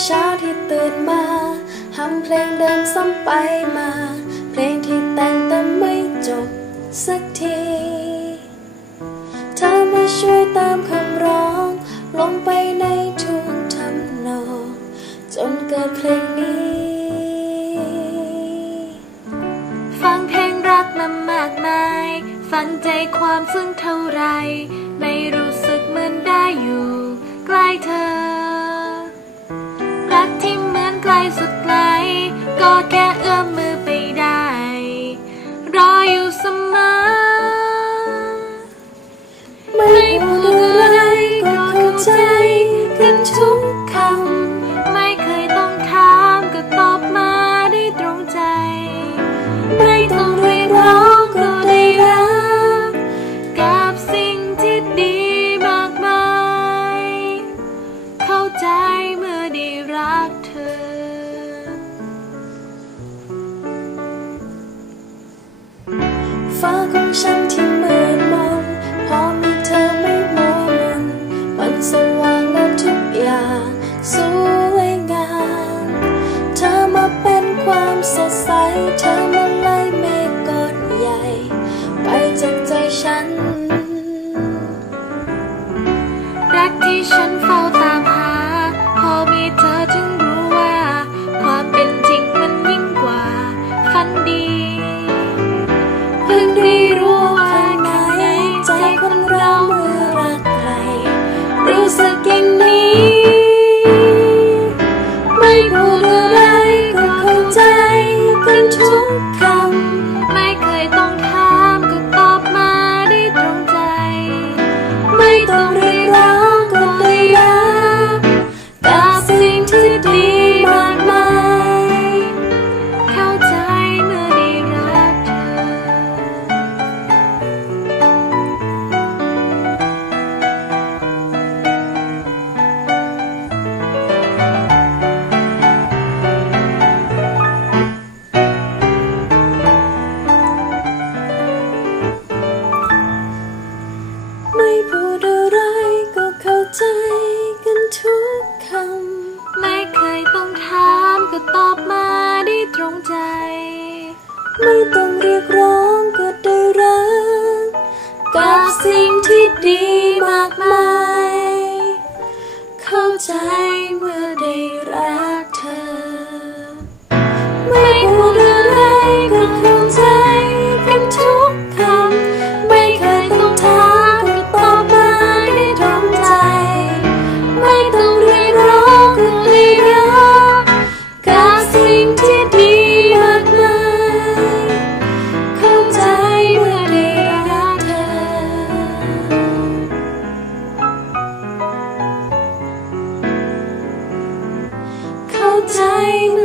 เช้าที่ตื่นมาทำเพลงเดิมซ้ำไปมา เพลงที่แต่งแต่ไม่จบสักทีเธอมาช่วยตามคำร้อง ลงไปในทุกทำนองจนเกิดเพลงนี้ ฟังเพลงรักมามากมาย ฟังใจความซึ่งเท่าไร ไม่รู้สึกเหมือนได้อยู่ ใกล้เธอ ฉันที่มืดมนพอมีเธอไม่มัวมนมันสว่างและทุกอย่างสวยงาม เธอมาเป็นความสดใส เธอมาไล่เมฆก้อนใหญ่ ไปจากใจฉัน รักที่ฉันเฝ้า ใจ ไม่ต้องเรียกร้องก็ได้รัก กับสิ่งที่ดีมากมาย เข้าใจเมื่อ เ